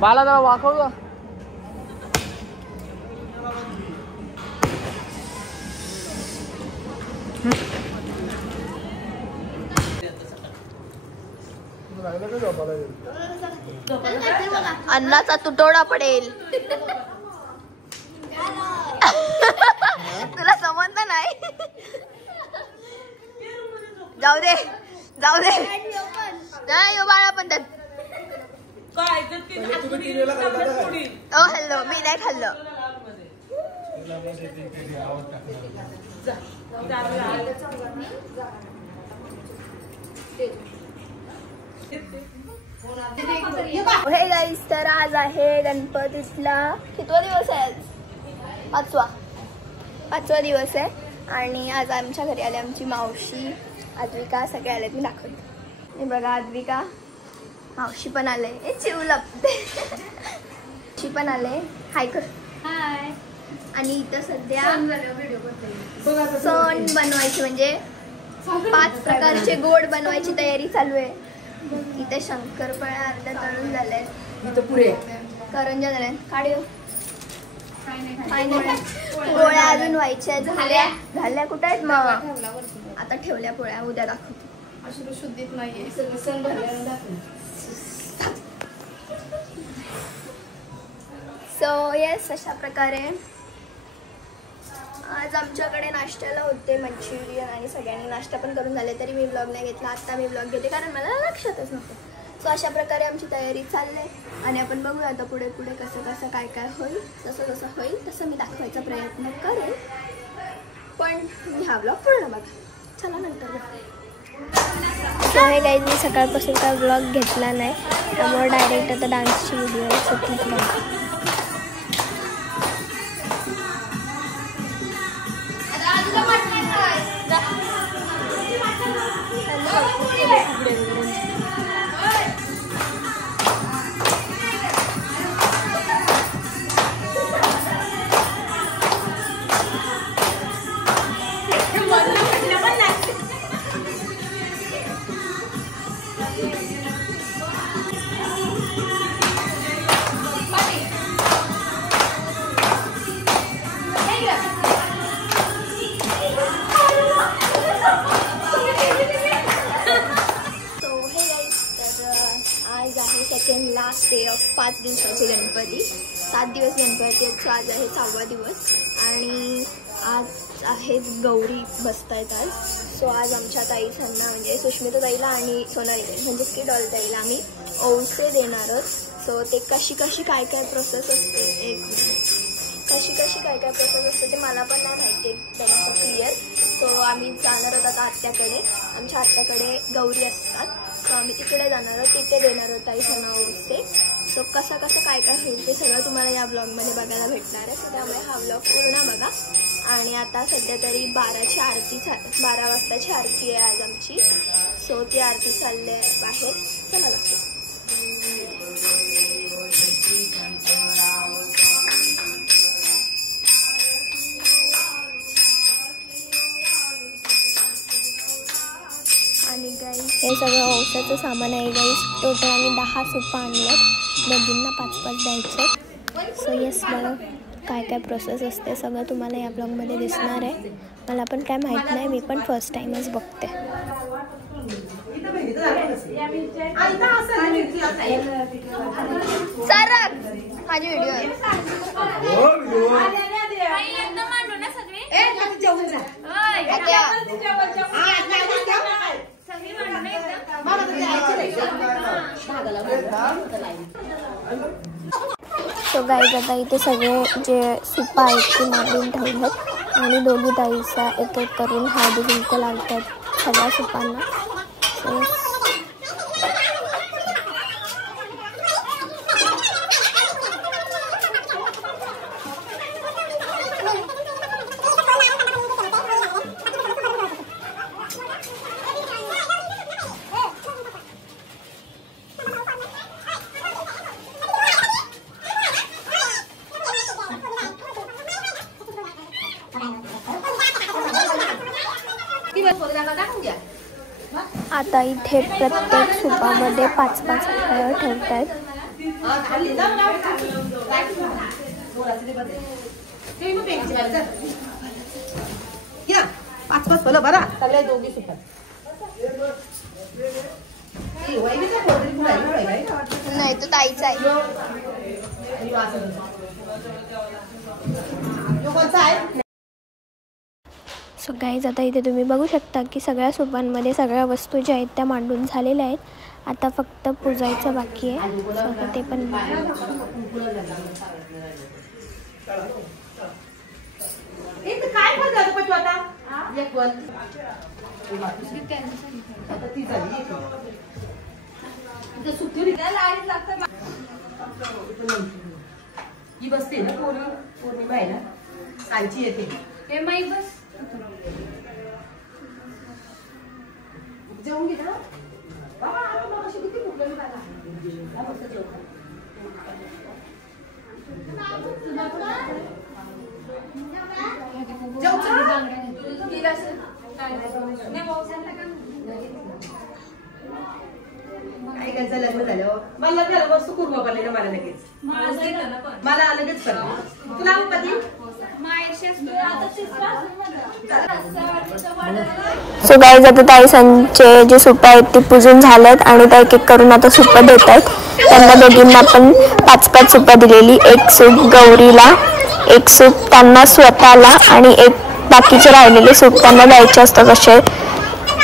बाला जरा वाकव का? अन्नाचा तुटवडा पडेल. तुला समजलं नाही. जाऊ दे जाऊ दे. नाही बाळा पण त्यात. ओ हॅलो मी नाही खाल्लं. हे गाईस तर आज आहे गणपतीतला कितवा दिवस आहे? पाचवा दिवस आहे. आणि आज आमच्या घरी आले आमची मावशी आद्विका सगळे आले. मी दाखवते. हे बघा आद्विका मावशी पण आले. हे चिवलपते शी पण आले. हाय कर. हाय. आणि इथं सध्या सण बनवायचे म्हणजे 5 प्रकारचे गोड बनवायची तयारी चालू आहे. इथे शंकरपाळ्या अर्ध्या तळून झाल्यात. करंजा झाल्या. काढ गोळ्या अजून व्हायच्या झाल्या कुठे आहेत मग? आता ठेवल्या पोळ्या. उद्या दाखवतो. शुद्धीत नाहीये सण सो येस अशा प्रकारे आज आमच्याकडे नाश्त्याला होते मंचुरियन आणि सगळ्यांनी नाश्ता पण करून झाले. तरी मी व्लॉग नाही घेतला. आत्ता मी व्लॉग घेते कारण मला लक्षातच नव्हतं. सो अशा प्रकारे आमची तयारी चालली आहे. आणि आपण बघूया आता पुढे पुढे कसं काय काय होईल. जसं होईल तसं मी दाखवायचा प्रयत्न करेन. पण तुम्ही हा व्लॉग पूर्ण बघा. चला नंतर. सो हे गाईज मी सकाळपासून काय व्लॉग घेतला नाही त्यामुळे डायरेक्ट आता डान्सची व्हिडिओ आहे. सेकंड लास्ट डे ऑफ 5 दिवसाचे गणपती. 7 दिवस गणपती आहेत. सो आज आहे 6वा दिवस आणि आज आहेत गौरी बसतायत आज. सो आज आमच्या ताईसांना म्हणजे सुष्मिता ताईला आणि सोनाली ताई म्हणजे की डॉल ताईला आम्ही ओवसे देणार आहोत. सो ते कशी काय प्रोसेस असते कशी काय प्रोसेस असते ते मला पण नाही माहिती एकदम क्लिअर. सो आम्ही जाणार आहोत आता आत्याकडे. आमच्या आत्याकडे गौरी असतात. सो आम्ही तिकडे जाणार आहोत. तिथे देणार आहोत ताईसांना ओवसे. सो कसं काय होईल ते सगळं तुम्हाला या ब्लॉगमध्ये बघायला भेटणार आहे. सो त्यामुळे हा ब्लॉग पूर्ण बघा. आणि आता सध्या तरी 12 वाजताची आरती आहे आज आमची. सो ती आरती चालली आहे बाहेर. चला दाखवू. आणि गाईस हे सगळं औषधाचं सामान आहे. गाईस टोटल आम्ही 10 सुपा आणल्यात. दोघींना 5 द्यायचे. सो येस बघा काय प्रोसेस असते सगळं तुम्हाला या ब्लॉगमध्ये दिसणार आहे. मला पण काय माहीत नाही. मी पण फर्स्ट टाइमच बघते. सरक माझी व्हिडिओ आहे. सो गाईज आता इथे सगळे जे सुपा आहेत ते मांडून ठेवलेत आणि दोघी ताईचा एक करून हळदी कुंकू लावतात सगळ्या सुपांना. आता इथे प्रत्येक सुपामध्ये 5-5 फळं ठेवतात. नाही तो ताईचा आहे. सो गाईज आता इथे तुम्ही बघू शकता की सगळ्या सुपांमध्ये सगळ्या वस्तू ज्या आहेत त्या मांडून झालेल्या आहेत. आता फक्त पूजायचं बाकी आहे. सो आता ते पण ही बसते ना पौर्णिमा आहे ना सांची येते बस जेवून घे ना बाबा. आता अशी किती भूक लागली मला. काय त्यांचं लग्न झालं मला लग्न झालं वस्तू खूप वापरले ना मला लगेच मला लगेच कर तुला पती. सो गाईज आता ताईसांचे जे सूप आहेत ते पूजून झालेत आणि त्या एक एक करून आता सूप देत आहेत. त्यांना दोघींना आपण 5-5 सूप दिलेली. एक सूप गौरीला, एक सूप त्यांना स्वतःला आणि एक बाकीचे राहिलेले सूप त्यांना द्यायचे असतात असे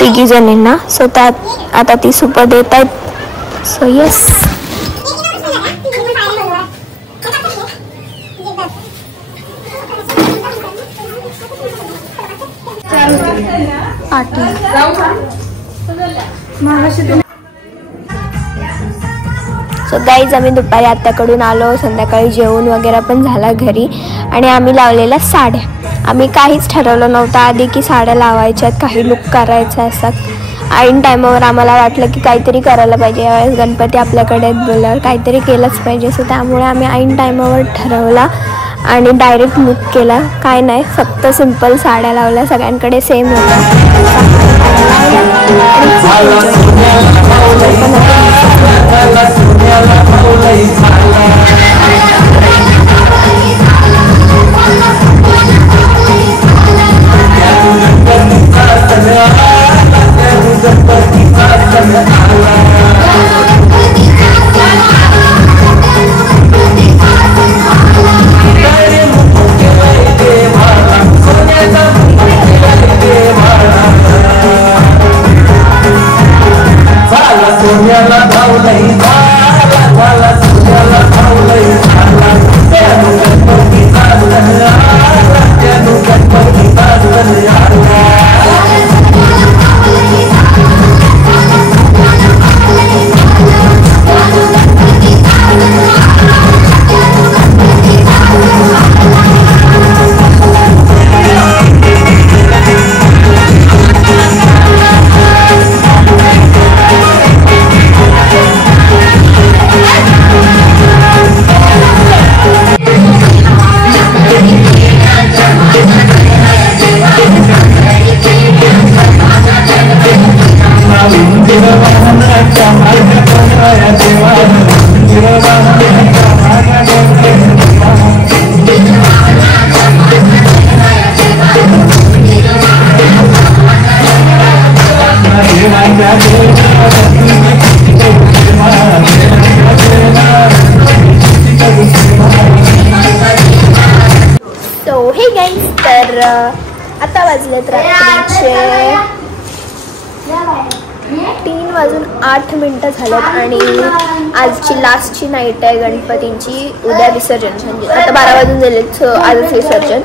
3 जणींना. सो त्यात आता ती सूप देत आहेत. सो येस सो गाईज आम्ही दुपारी आत्याकडून आलो. संध्याकाळी जेवण वगैरे पण झाला घरी आणि आम्ही लावलेल्या साड्या. आम्ही काहीच ठरवलं नव्हतं आधी की साड्या लावायच्यात, काही लुक करायचा असा. ऐन टायमावर आम्हाला वाटलं की काहीतरी करायला पाहिजे. यावेळेस गणपती आपल्याकडे बोलल्यावर काहीतरी केलंच पाहिजे. सो त्यामुळे आम्ही ऐन टायमावर ठरवला आणि डायरेक्ट लुक केला. काय नाही, फक्त सिंपल साड्या लावल्या. सगळ्यांकडे सेम होत्या. सो हे गाईज, तर आता वाजलेत रात्रीचे 3:08 झालेत आणि आजची लास्टची नाईट आहे गणपतींची. उद्या विसर्जन, म्हणजे आता 12 वाजून गेलेत. सो आजच विसर्जन.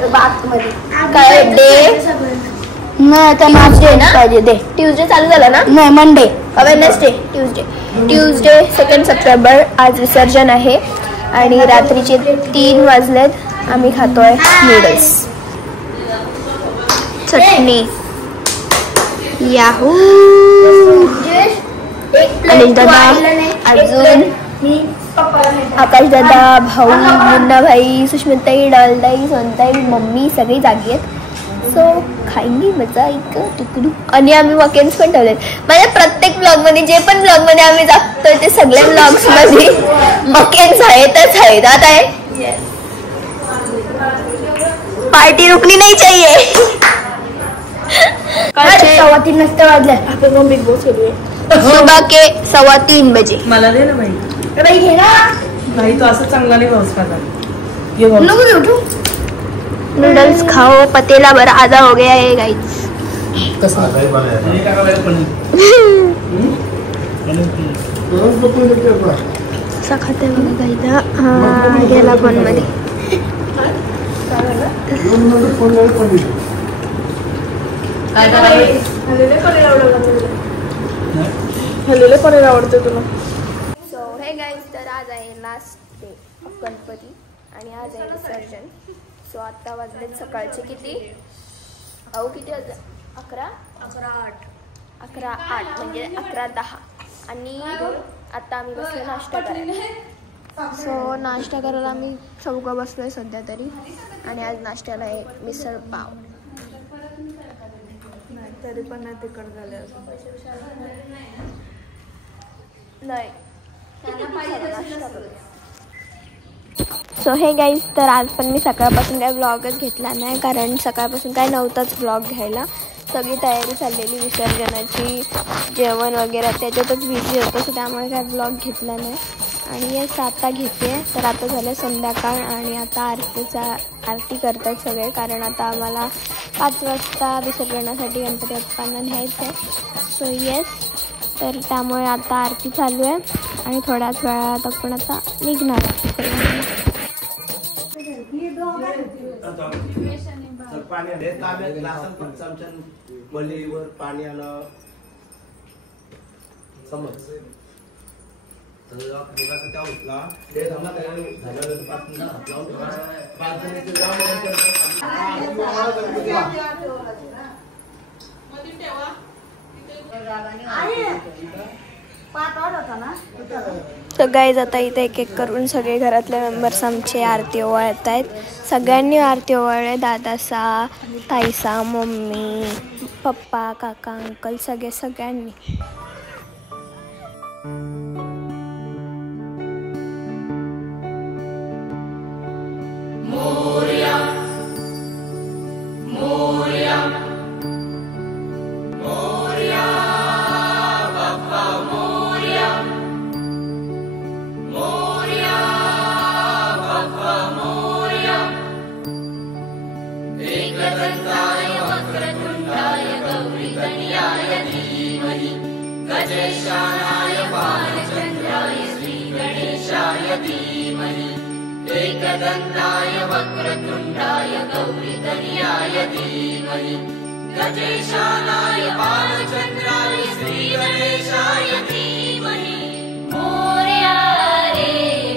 काय डे ट्यूजडे ना पाहिजे. डे ट्यूजडे चालू झाला ना? नाही, मंडे, वेडनेसडे, ट्यूजडे 2 सप्टेंबर आज विसर्जन आहे आणि रात्रीचे 3 वाजलेत. आम्ही खातोय नूडल्स, चटणी, याहू. अनिल दादा, अजून आकाश दादा, भाऊ, मुन्ना भाई, सुष्मिताई, डालताई, सोनताई, मम्मी सगळी जागी आहेत. सो खाएंगे मजा एक तुकडू. आणि आम्ही वकेन्स पण ठेवले. म्हणजे प्रत्येक ब्लॉग मध्ये जे पण ब्लॉग मध्ये आम्ही जातोय ते सगळे ब्लॉग्स मध्ये वकेन्स आहेतच आहेत. आता आहे पार्टी रुकनी नाही चाहिए. 3:15 वाजता वाजल्या. आपण मग बिग बॉस खेळूया सुबह के 3:15 बजे. मला दे ना बाई. घे ना भाई तो असं चांगला नाही पाऊस पाहता. नूडल्स खाओ पतेला भर आधा हो गया है गाइस. असं खाते बघा गाईला. हा गेला फोन मध्ये. हल्लेले पनीर आवडते तुला. सो हे गाईज तर आज आहे लास्ट डे ऑफ गणपती आणि आज आहे विसर्जन. सो आता वाजले सकाळचे किती किती वाजले 11:08 म्हणजे 11:10 आणि आता आम्ही बसलो नाश्ता करायला. सो नाश्ता करायला आम्ही चौघं बसलोय सध्या तरी. आणि आज नाश्त्याला आहे मिसळ पाव. तरी पण नाही तिखट झाले नाही. सो हे गाईज तर आज पण मी सकाळपासून काही व्लॉगच घेतला नाही कारण सकाळपासून काय नव्हताच व्लॉग घ्यायला. सगळी तयारी चाललेली विसर्जनाची जेवण वगैरे त्याच्यातच बिझी होतो. सो त्यामुळे काय व्लॉग घेतला नाही. आणि येस आता घेते. तर आता झालं संध्याकाळ आणि आता आरती करतात सगळे कारण आता आम्हाला 5 वाजता विसर्जनासाठी गणपती बाप्पांना न्यायचं आहे. सो येस तर त्यामुळे आता आरती चालू आहे आणि थोड्याच वेळात आपण आता निघणार. पाणी आलं समज त्या उठला ते तर गाईज आता इथे एक एक करून सगळे घरातले मेंबर्स आमचे आरती ओवाळत आहेत. सगळ्यांनी आरती ओवाळले. दादासा, ताईसा, मम्मी, पप्पा, काका, अंकल सगळ्यांनी. मोरया मोरया मोरया बाप्पा मोरया मोरया बाप्पा मोरया. एकदंताय वक्रतुंडाय गौरीतनयाय धीमहि गजेशानाय बालचंद्राय श्रीगणेशाय धीमहि. एकदंताय वक्रतुंडाय गौरीतनयाय धीमहि गजेशानाय बालचंद्राय श्रीगणेशाय धीमहि. मोरया रे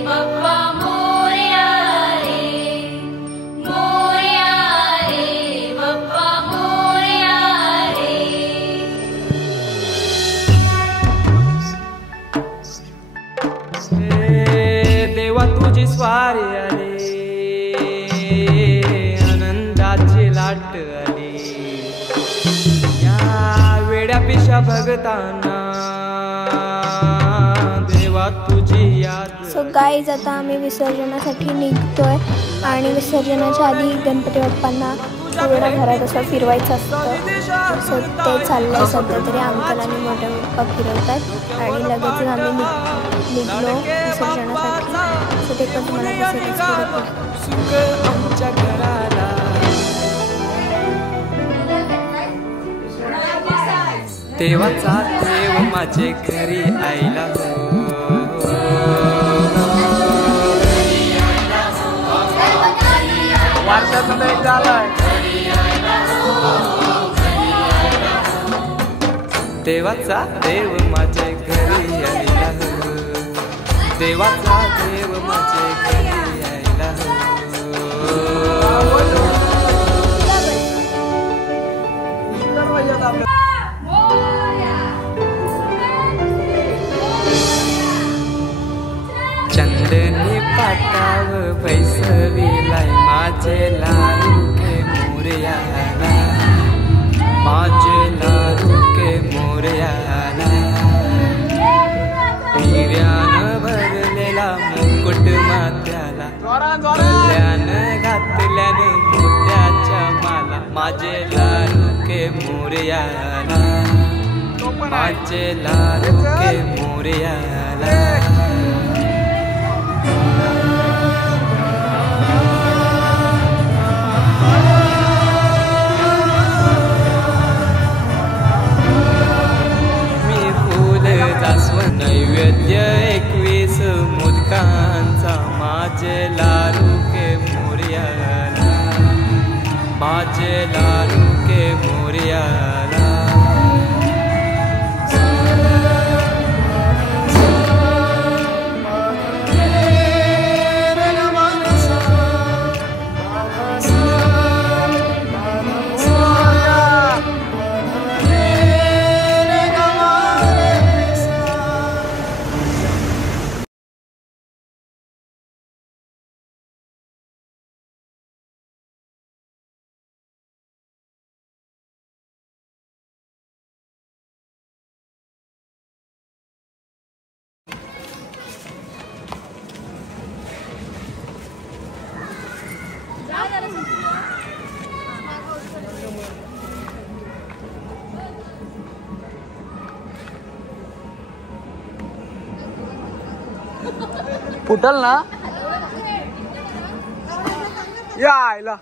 बाप्पा मोरया रे मोरया रे बाप्पा मोरया रे. देवा तुझी स्वारी आली आनंदाची लाट आली या वेड्या पिशा भगताना देवा तुझी याद. सो गाईज आता आम्ही विसर्जनासाठी निघतोय आणि विसर्जनाच्या आधी गणपती बाप्पांना थोडं घरात असं फिरवायचं असतं. सो ते चाललंय सध्या तरी. अंकल आणि मोठे पप्पा फिरवतात आणि लगेच आम्ही निघलो विसर्जनासाठी. सो ते पण तुम्हाला सुख आमच्या घराला. देवाचा देव माझे घरी आईला देवाचा देव माझे घरी आईला देवाचा देव माझे घरी आईला. चंदनी पाटाव बैसविलाय माझे लाडके मोरयाला. माझे लाडू के मोरयाला हिऱ्यानं भरलेला मुकुट मात्याला कल्याण घातल्यानं मोत्याच्या माला माझे लाडू के मोरयाला माझे लाडू के मोरयाला नैवेद्य 21 मोदकांचा माझे लाडू के मोरयाला माझे लाडू के मोरयाला फुटल ना या आयला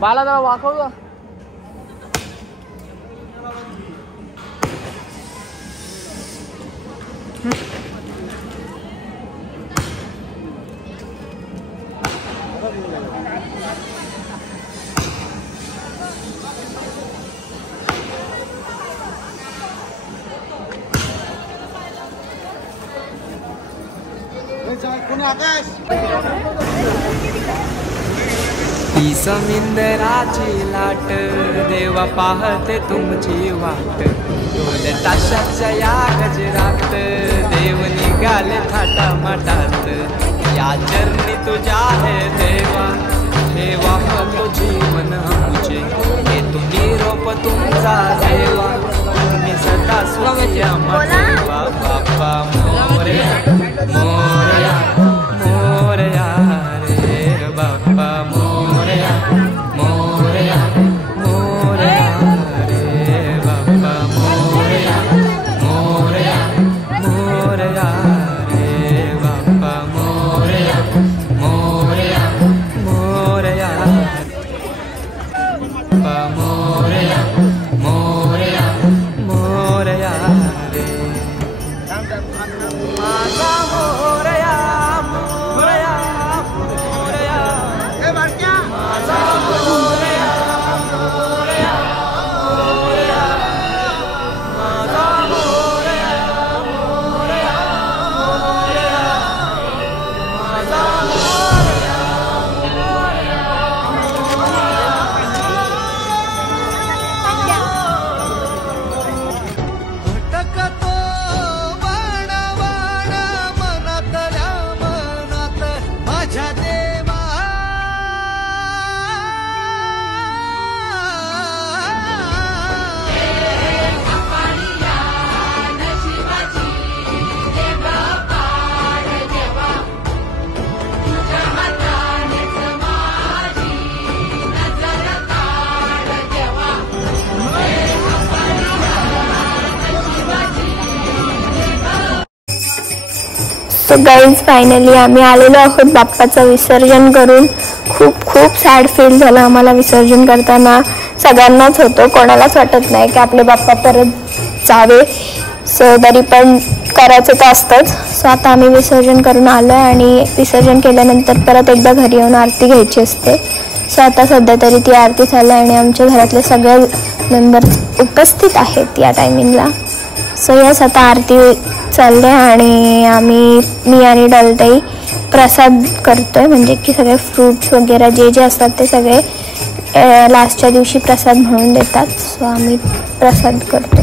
बाला जरा वाकव का ही समिंदराची लाट देवा पाहते तुमची वाट ढोल ताशाच्या या गजरात देव निघाले थाटामाटात या चरणी तुझ्या आहे देवा ठेवा तो जीवन आमचे हे तुम्ही रोप तुमचा देवा तुम्ही सदा सुखी आम्हा बाप्पा मोरया मोरया मोरया रे बाप्पा मोरया मोरया मोरया रे बाप्पा मोरया मोरया मोरया रे बाप्पा मोरया मोरया मोरया बाप्पा मोरया मोरया मोरया रे माझा मोरया मोरया मोरया माझा मोरया मोरया मोरया माझा मोरया मोरया मोरया माझा मोरया भटकतो वाण वाण मनातल्या मनात माझ्या देवा सो गाईज फायनली आम्ही आलेलो आहोत बाप्पाचं विसर्जन करून. खूप खूप सॅड फील झालं आम्हाला विसर्जन करताना. सगळ्यांनाच होतो, कोणालाच वाटत नाही की आपले बाप्पा परत जावे. सो तरी पण करायचं तर असतंच. सो आता आम्ही विसर्जन करून आलो आहे आणि विसर्जन केल्यानंतर परत एकदा घरी येऊन आरती घ्यायची असते. सो आता सध्या तरी ती आरती झाली आणि आमच्या घरातले सगळे मेंबर्स उपस्थित आहेत या टायमिंगला. सो यस आता आरती चालले आणि मी आणि डॉलताई प्रसाद करतोय, म्हणजे की सगळे फ्रूट्स वगैरे जे असतात ते सगळे लास्टच्या दिवशी प्रसाद म्हणून देतात. सो आम्ही प्रसाद करतोय.